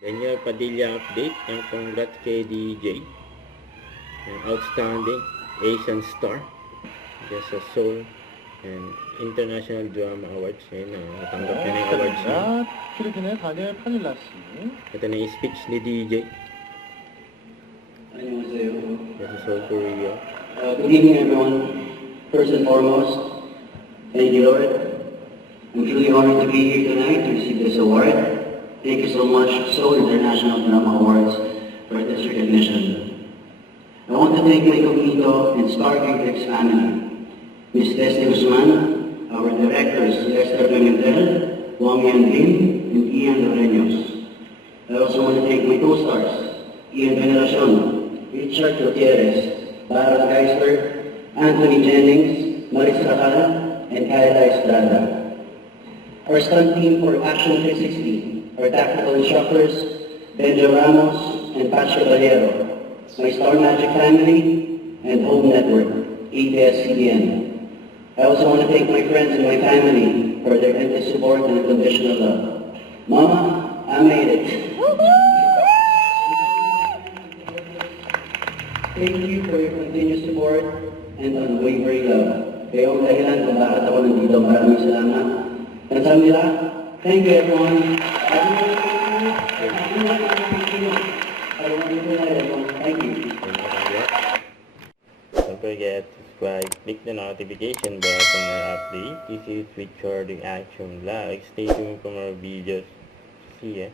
Daniel Padilla update. Yung congrats kay DJ. Yung outstanding Asian star. Just sa Seoul and International Drama Awards. Ayun na, natanggap niya na yung awards niya. 필리핀의 다니엘 파닐라 씨. Ito na yung speech ni DJ. 안녕하세요. Sa Seoul, Korea. Good evening, everyone. First and foremost, thank you, Lord. I'm truly honored to be here tonight to receive this award. Thank you so much, Seoul International Drama Awards, for this recognition. I want to thank my cognito and Star Critics family, Ms. Leslie Guzman, our directors, Lester Pimentel, Wang Yan Lim, and Ian Loreños. I also want to thank my co-stars, Ian Veneracion, Richard Gutierrez, Baron Geisler, Anthony Jennings, Marisa Racal, and Kayla Estrada. Our stunt team for Action 360, our tactical instructors, Benjo Ramos and Pacho Valero, my Star Magic family, and Home Network, ABS-CBN. I also want to thank my friends and my family for their endless support and unconditional love. Mama, I made it. Thank you for your continued support and unwavering love. Kayo ang dahilan kung bakit ako nandito. Maraming salamat. Kamsahamnida. Thank you, everyone. Thank you. Don't forget to subscribe, click the notification bell for more updates. This is Richard the Action Vlog. Stay tuned for more videos. See ya.